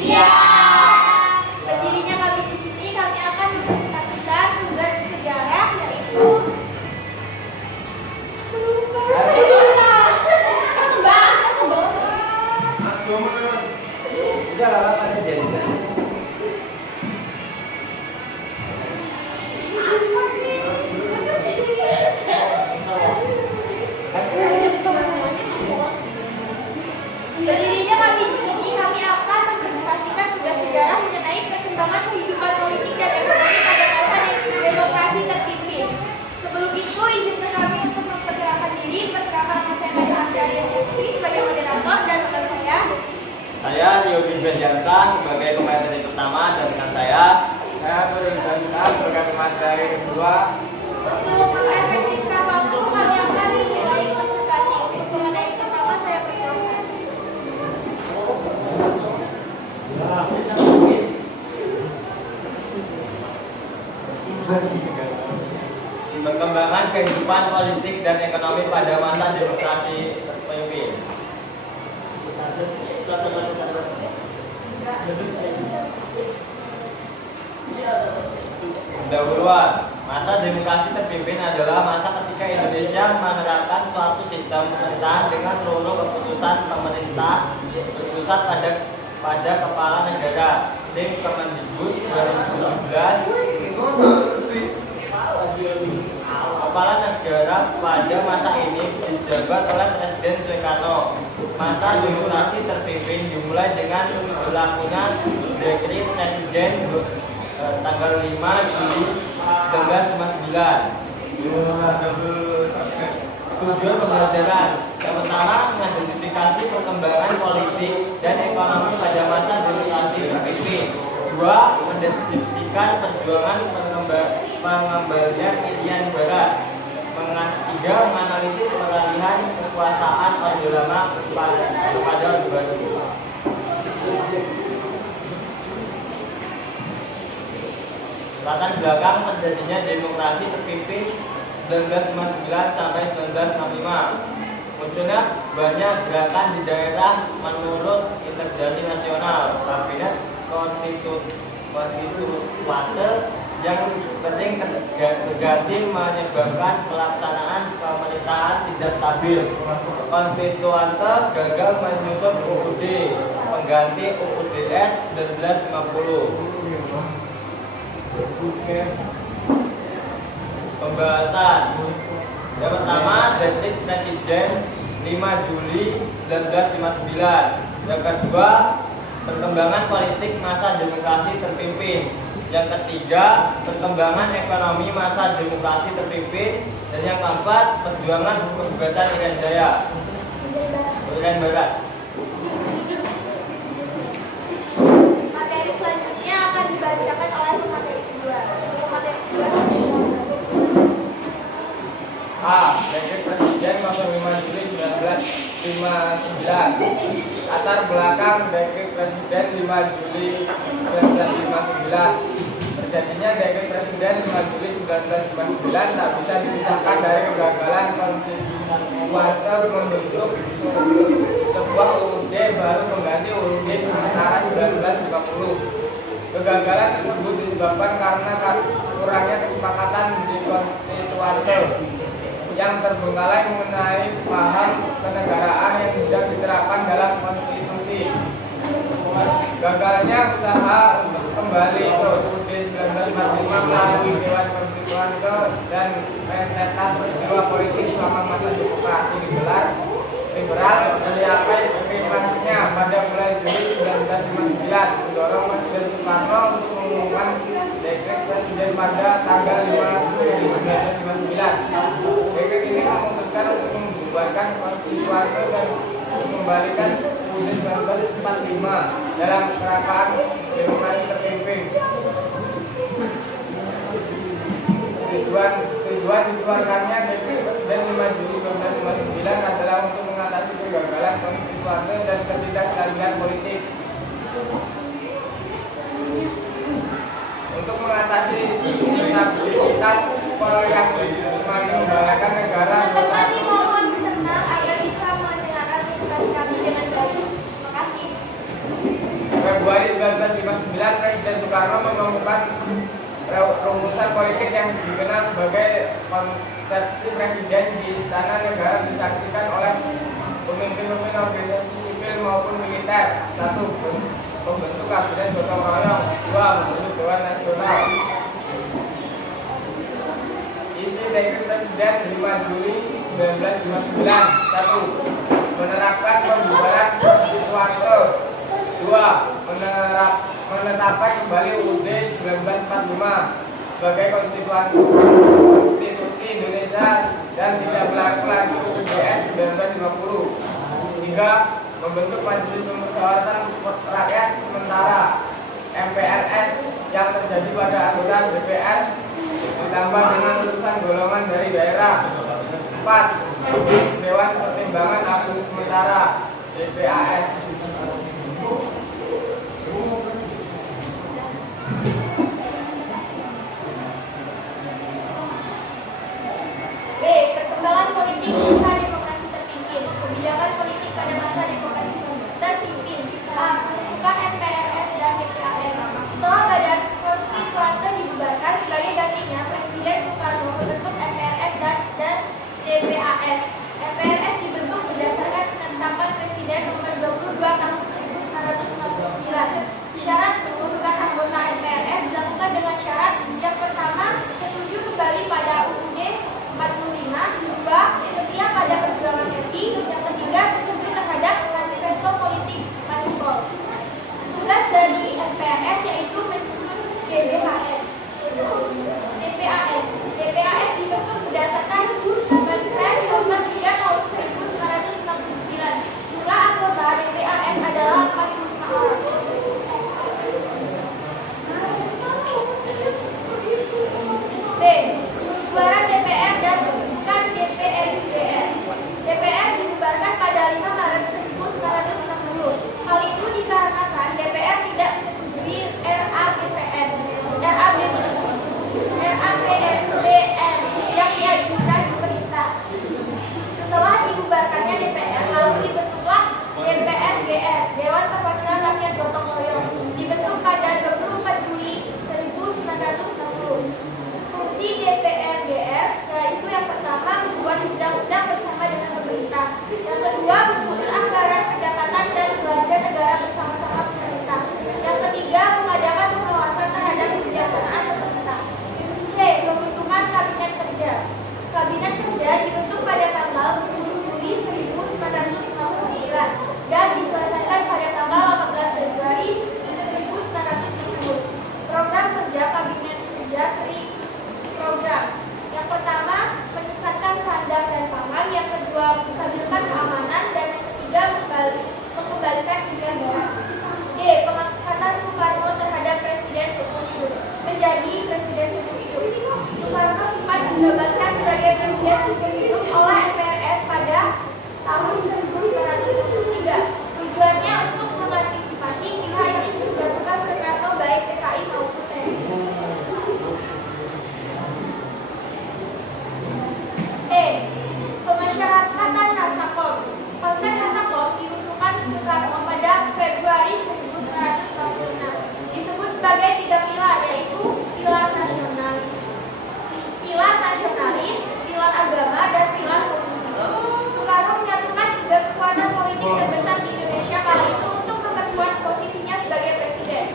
Iya. Berdirinya kami di sini, kami akan mempresentasikan tugas sejarah yaitu Berdirinya kami di sini, kami akan mempresentasikan tugas sejarah mengenai perkembangan kehidupan politik dan ekonomi pada masa demokrasi terpimpin. Sebelum itu, izinkan kami untuk memperkenalkan diri. Perkenalkan nama saya Maria Arsyariah Putri sebagai moderator dan rekan saya Yogi Benjansa sebagai pemateri pertama dan rekan saya Berintensah sebagai pemateri kedua. Untuk mengefektifkan waktu, kami akan dimulai konsentrasi. Untuk pemateri pertama, saya persilakan. perkembangan kehidupan politik dan ekonomi pada masa demokrasi terpimpin. Pendahuluan. Masa demokrasi terpimpin adalah masa ketika Indonesia menerapkan suatu sistem pemerintahan dengan seluruh keputusan pemerintah berpusat pada kepala negara. Tim Kemendikbud 2017. Kepala negara pada masa ini dijabat oleh Presiden Soekarno. Masa demokrasi terpimpin dimulai dengan berlakunya Dekret Presiden tanggal 5 Juli 1959. Tujuan pembelajaran yang pertama mengidentifikasi perkembangan politik dan ekonomi pada masa demokrasi terpimpin. 2. Mendeskripsikan perjuangan pengembalian Irian Barat. 3. Menganalisis peralihan kekuasaan Orde Lama kepada Orde Baru. Latar belakang terjadinya demokrasi terpimpin 1959 sampai 1965. Munculnya banyak gerakan di daerah menurut integrasi nasional. Kabinet konstituante yang sering berganti menyebabkan pelaksanaan pemerintahan tidak stabil. Konstituante gagal menyusun UUD pengganti UUDS 1950. Pembahasan. Yang pertama, Dekret Presiden 5 Juli 1959. Yang kedua, perkembangan politik masa demokrasi terpimpin. Yang ketiga, perkembangan ekonomi masa demokrasi terpimpin. Dan yang keempat, perjuangan kebebasan Irian Barat. Materi selanjutnya akan dibacakan oleh pemateri kedua. Pemateri kedua A. Dekret Presiden 05 Juli 1959. Latar belakang Dekret Presiden 5 Juli 1959. Terjadinya Dekret Presiden 5 Juli 1959 tak bisa dipisahkan dari kegagalan konstituante membentuk sebuah UUD baru pengganti UUD sementara 1950. Kegagalan tersebut disebabkan karena kurangnya kesepakatan di konstituante yang terbengkalai mengenai paham kenegaraan yang tidak diterapkan dalam konstitusi. Gagalnya usaha untuk kembali ke UUD 1945 melalui Dewan Konstituante dan rentetan peristiwa politik selama masa demokrasi digelar liberal mencapai efektivitasnya pada mulai Juli 1959 mendorong Presiden Soekarno untuk mengumumkan Dekret Presiden pada tanggal 5 Juli 1959. Dekret ini memutuskan untuk membubarkan konstituante dan mengembalikan UUD 1945 dalam kerangkaan demokrasi terpimpin. Tujuan dikeluarkannya Dekret Presiden 5 Juli 1959 adalah untuk mengatasi kegagalan konstituante dan ketidakstabilan politik. Untuk mengatasi instabilitas yang semakin membahayakan negara. teman-teman dimohon tenang agar bisa mendengarkan diskusi kami dengan baik. Terima kasih. Februari 1959 Presiden Soekarno menemukan rumusan politik yang dikenal sebagai konsepsi presiden di Istana Negara disaksikan oleh pemimpin-pemimpin organisasi sipil maupun militer. 1. Membentuk kabinet gotong royong. 2. Membentuk Dewan Nasional. Isi dekret Presiden 5 Juli 1959. 1. Menerapkan pembubaran konstituante. 2. Menetapkan kembali UUD 1945 sebagai konstitusi Indonesia dan tidak berlaku lagi UUDS 1950. 3. Membentuk Majelis Permusyawaratan Rakyat Sementara MPRS yang terjadi pada anggota DPR ditambah dengan utusan golongan dari daerah. 4. Dewan Pertimbangan Agung Sementara DPAS. B. Perkembangan politik masa demokrasi terpimpin. Kebijakan politik pada masa demokrasi terpimpin. A. Pembentukan MPRS dan DPAS. Setelah Badan Konstituante dibubarkan, sebagai gantinya Presiden Soekarno membentuk MPRS dan DPAS. MPRS dibentuk berdasarkan penetapan Presiden nomor 22 tahun 1969. Syarat pembentukan anggota MPRS dilakukan dengan syarat yang pertama, setuju kembali pada UUD 45, 2. Setia pada perjuangan RI, yang ketiga, setuju terhadap manifesto politik Manipol. Tugas dari MPRS yaitu menyusun GBHS. DPAS. DPAS dibentuk berdasarkan Perpres nomor 3 tahun 1969. Jumlah anggota DPAS adalah 45 orang. B. Pembubaran DPR dan pembentukan DPR-DPR. DPR dibubarkan pada 5 Maret 1960. Hal itu dikarenakan DPR tidak menyetujui RAPBN yang diajukan pemerintah. Setelah dibubarkannya DPR, lalu dibentuklah DPR-GR, Dewan Perwakilan Rakyat Gotong Royong, dibentuk pada 24 Juli 1960. Fungsi DPR-GR yaitu yang pertama, membuat undang-undang bersama dengan pemerintah. Yang kedua, menyusun anggaran pendapatan dan belanja negara bersama-sama pemerintah. Yang ketiga, mengadakan pengawasan terhadap kebijaksanaan pemerintah. C. Pembentukan Kabinet Kerja. Kabinet Kerja dibentuk pada tanggal 10 Juli 1959 dan diselesaikan pada tanggal 18 Februari 1960. Program kerja Kabinet Kerja program. Yang pertama, meningkatkan sandang dan pangan. Yang kedua, menstabilkan keamanan. Dan yang ketiga, mengembalikan pilihan daerah. D. Pengangkatan Soekarno terhadap Presiden seumur hidup menjadi Presiden seumur hidup. Soekarno sempat dijabatkan sebagai Presiden seumur hidup oleh MPRS pada tahun 1963. Tujuannya untuk mengantisipasi pihak yang menjatuhkan Soekarno baik PKI maupun TNI. E. Pemasyarakatan Nasakor. Konsep Nasakor diusulkan Soekarno pada Februari 1946. Disebut sebagai 3 pilar, yaitu pilar nasionalis, pilar agama, dan pilar politik. Soekarno menyatukan 3 kekuatan politik terbesar di Indonesia kala itu untuk memperkuat posisinya sebagai presiden.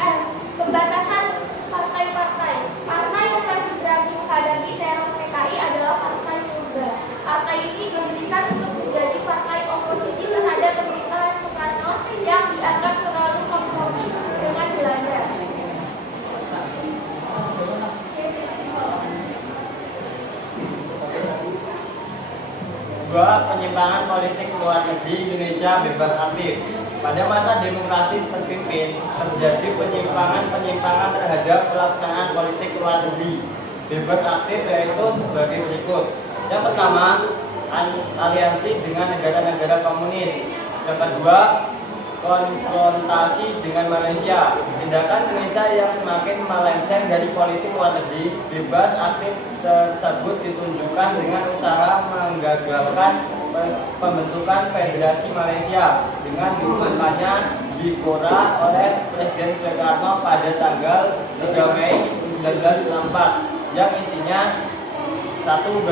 F. Pembatasan partai-partai. Partai yang masih berani menghadapi teror PKI adalah Partai Purba. Partai ini didirikan untuk menjadi partai oposisi terhadap pemerintahan Soekarno yang dianggap terlalu kompromis dengan Belanda. Dua, penyimpangan politik luar negeri Indonesia bebas aktif. Pada masa demokrasi terpimpin, terjadi penyimpangan terhadap pelaksanaan politik luar negeri bebas aktif, yaitu sebagai berikut. Yang pertama, aliansi dengan negara-negara komunis. Yang kedua, konfrontasi dengan Malaysia. Tindakan Indonesia yang semakin melenceng dari politik luar negeri bebas aktif tersebut ditunjukkan dengan usaha menggagalkan pembentukan Federasi Malaysia dengan dibentukannya Bidikora oleh Presiden Soekarno pada tanggal 3 Mei 1964 yang isinya: 1.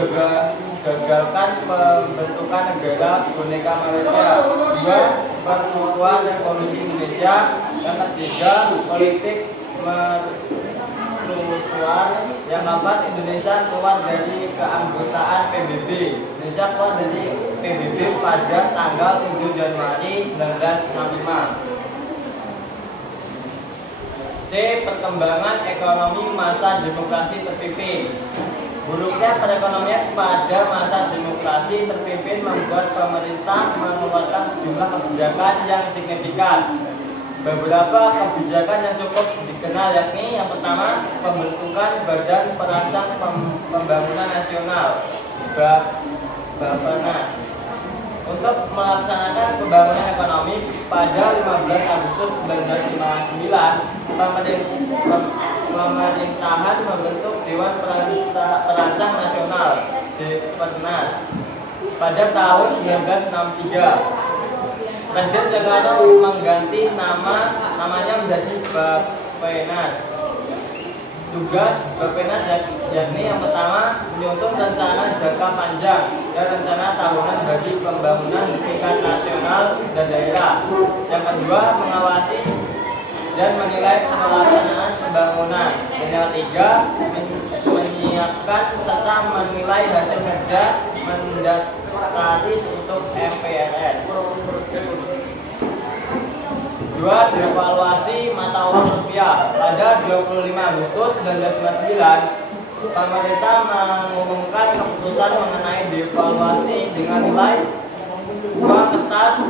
Gagalkan pembentukan negara boneka Malaysia. 2. Pertumbuhan revolusi Indonesia. Yang ketiga, politik meruntuhan. Yang keempat, Indonesia keluar dari keanggotaan PBB. Indonesia keluar dari PBB pada tanggal 7 Januari 1965. C. Perkembangan ekonomi masa demokrasi terpimpin. Buruknya perekonomian pada masa demokrasi terpimpin membuat pemerintah mengeluarkan sejumlah kebijakan yang signifikan. Beberapa kebijakan yang cukup dikenal yakni: yang pertama, pembentukan Badan Perancang Pembangunan Nasional Bappenas untuk melaksanakan pembangunan ekonomi. Pada 15 Agustus 1959, pemerintahan membentuk Dewan Perancang Nasional Bappenas. Pada tahun 1963, Presiden Soekarno mengganti namanya menjadi Bappenas. Tugas Bappenas yakni: yang pertama, menyusun rencana jangka panjang dan rencana tahunan bagi pembangunan di tingkat nasional dan daerah. Yang kedua, mengawasi dan menilai pelaksanaan pembangunan. Dan yang ketiga, menyiapkan serta menilai hasil kerja mandataris untuk MPRS. 2. Devaluasi mata uang rupiah. Pada 25 Agustus 1999, pemerintah mengumumkan keputusan mengenai devaluasi dengan nilai uang kertas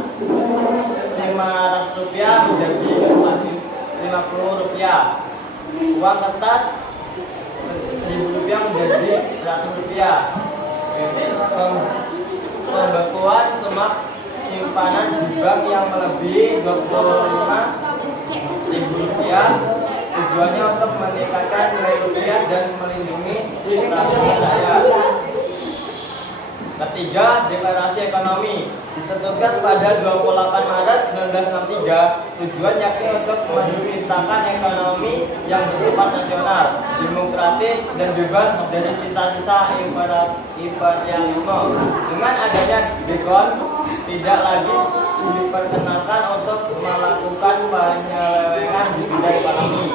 Rp500 menjadi Rp50, uang kertas Rp1.000 menjadi Rp100. Pembekuan semak simpanan di bank yang melebihi Rp25.000 tujuannya untuk meningkatkan nilai rupiah dan melindungi inflasi rakyat. Ketiga, deklarasi ekonomi ditentukan pada 28 Maret 1963. Tujuan yakni untuk menciptakan ekonomi yang bersifat nasional, demokratis, dan bebas dari sisa-sisa imperialisme. Dengan adanya dekon, tidak lagi diperkenankan untuk melakukan penyelewengan di bidang ekonomi.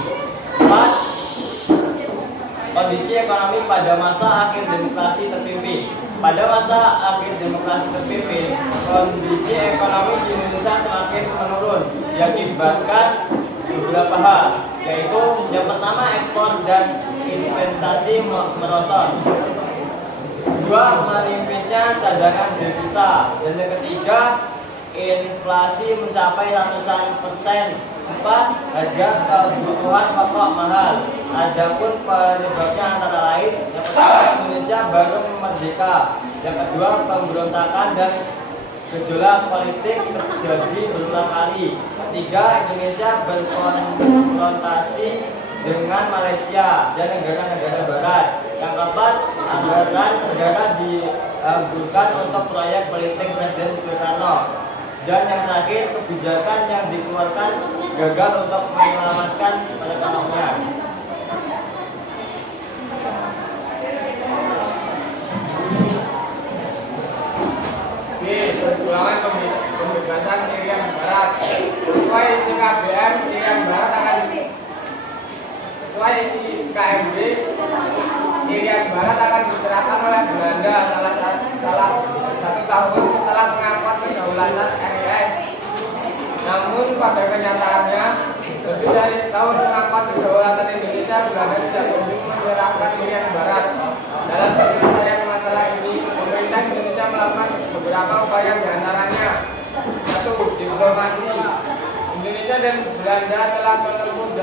4. Kondisi ekonomi pada masa akhir demokrasi terpimpin. Pada masa akhir demokrasi terpimpin, kondisi ekonomi di Indonesia semakin menurun, diakibatkan beberapa hal, yaitu: yang pertama, ekspor dan investasi merosot. 2. Menipisnya cadangan devisa. Dan yang ketiga, inflasi mencapai ratusan persen. 4. Harga kebutuhan pokok mahal. Adapun penyebabnya antara lain: yang pertama, Indonesia baru merdeka. Yang kedua, pemberontakan dan gejolak politik terjadi berulang kali. Ketiga, Indonesia berkonfrontasi dengan Malaysia dan negara-negara barat. Yang keempat, anggaran negara dianggarkan untuk proyek politik Presiden Soekarno. Dan yang terakhir, kebijakan yang dikeluarkan gagal untuk menyelamatkan perekonomian. Perjuangan pembebasan Irian Barat. Sesuai isi KBM, Irian Barat akan sesuai isi KMB, Irian Barat akan diserahkan oleh Belanda salah satu tahun setelah mengangkat kedaulatan RIS. Namun pada kenyataannya, lebih dari setahun mengangkat kedaulatan Indonesia, Belanda tidak kunjung menyerahkan Irian Barat. Dalam penyelesaian masalah ini, pemerintah Indonesia melakukan beberapa upaya, diantaranya: 1. Diplomasi. Indonesia dan Belanda telah menempuh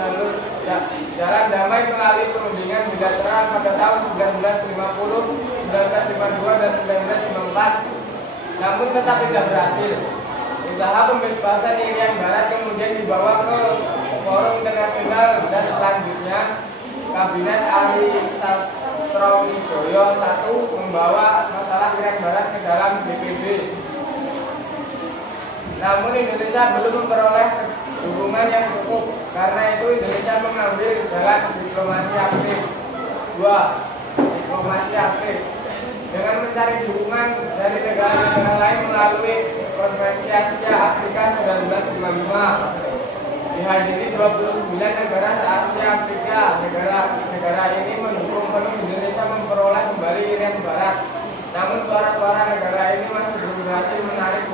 jalan damai melalui perundingan bilateral pada tahun 1950, 1952, dan 1954. Namun tetap tidak berhasil. Usaha pembebasan Irian Barat kemudian dibawa ke forum internasional dan selanjutnya Kabinet Ali Sastrowijoyo I membawa masalah Irian Barat ke dalam PBB. Namun Indonesia belum memperoleh Karena itu Indonesia mengambil jalan diplomasi aktif. 2. Diplomasi aktif dengan mencari dukungan dari negara-negara lain melalui Konferensi Asia Afrika 1955. Dihadiri 29 negara Asia Afrika. Negara ini mendukung penuh Indonesia memperoleh kembali Irian Barat. Namun suara-suara negara ini masih belum berhasil menarik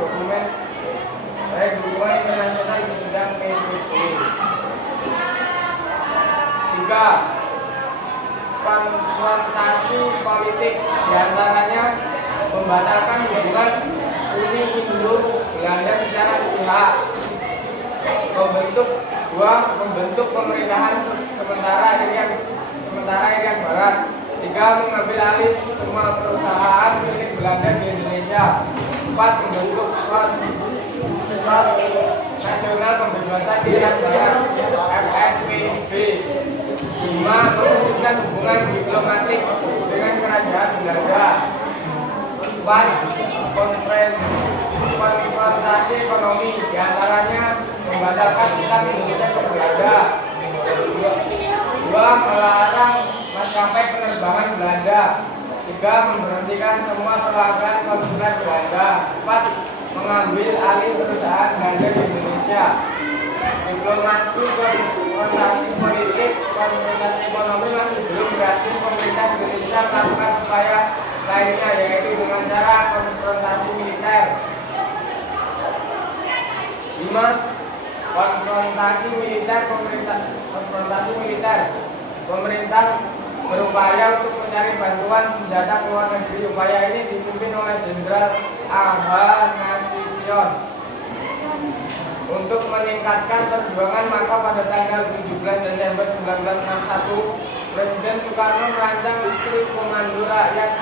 dukungan internasional di bidang PBB. 3. Konfrontasi politik, diantaranya membatalkan hubungan Uni Indo Belanda secara sepihak. Membentuk pemerintahan sementara Irian Barat. 3. Mengambil alih semua perusahaan milik Belanda di Indonesia. 4. Membentuk Front Nasional Pembebasan Irian Barat (FNPB). 5. Memutuskan hubungan diplomatik dengan kerajaan Belanda. 4. Konfrontasi ekonomi, diantaranya membatalkan utang Indonesia ke Belanda. 2. Melarang maskapai penerbangan Belanda. 3. Memberhentikan semua perwakilan konsuler Belanda. 4. Mengambil alih perusahaan Belanda di Indonesia. Diplomasi, konfrontasi politik, konfrontasi ekonomi masih belum berhasil. Pemerintah Indonesia melakukan upaya lainnya, yaitu dengan cara konfrontasi militer. 5. Konfrontasi militer. Pemerintah berupaya untuk mencari bantuan senjata ke luar negeri. Upaya ini dipimpin oleh Jenderal A.H. Nasution. Untuk meningkatkan perjuangan, maka pada tanggal 17 Desember 1961, Presiden Soekarno merancang Tri Komando Rakyat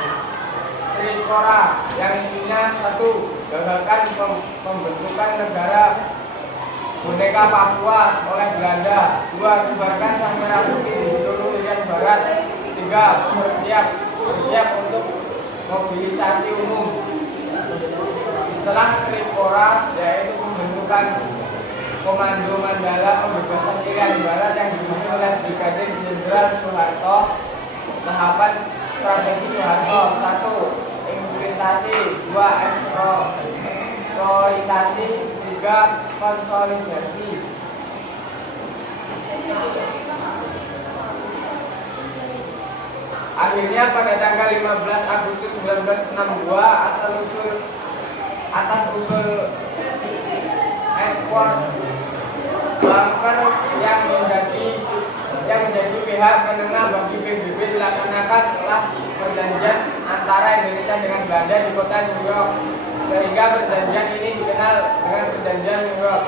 Trikora yang isinya: 1. Gagalkan pembentukan negara boneka Papua oleh Belanda. 2. Bubarkan Sang Merah Putih di seluruh Irian Barat. 3. Bersiap untuk mobilisasi umum. Setelah Trikora, yaitu pembentukan Komando Mandala Pembebasan Irian Barat yang dipimpin oleh Brigadir Jenderal Soeharto. Tahapan strategi Soeharto: 1. Implementasi. 2. Eksploitasi. 3. Konsolidasi. Akhirnya pada tanggal 15 Agustus 1962 atas usul ekspor bunker yang menjadi pihak penengah bagi PBB dilaksanakan telah perjanjian antara Indonesia dengan Belanda di kota New York, sehingga perjanjian ini dikenal dengan perjanjian New York.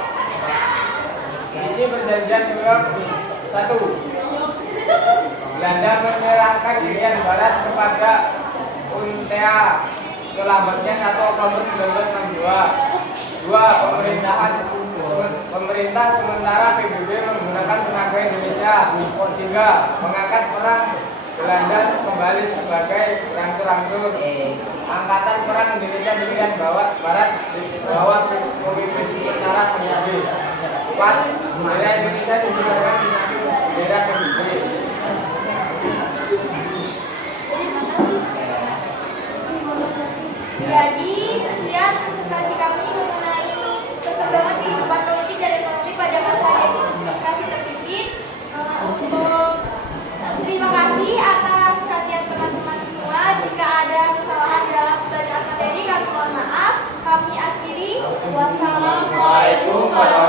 Isi perjanjian New York: 1. Belanda menyerahkan Irian Barat kepada UNTA selambatnya 1 Oktober 1962. 2. Pemerintah sementara PBB menggunakan tenaga Indonesia. 3. Mengangkat perang Belanda kembali sebagai berangsur-angsur. Angkatan Perang Indonesia di Irian Barat di bawah pemimpin sementara PBB. 4. Bendera Indonesia digunakan di samping bendera PBB. Jadi, sekian presentasi kami mengenai perkembangan kehidupan politik dan ekonomi pada masa demokrasi terpimpin. Terima kasih atas perhatian teman-teman semua. Jika ada kesalahan dalam pembacaan materi, kami mohon maaf. Kami akhiri. Wassalamualaikum warahmatullahi wabarakatuh.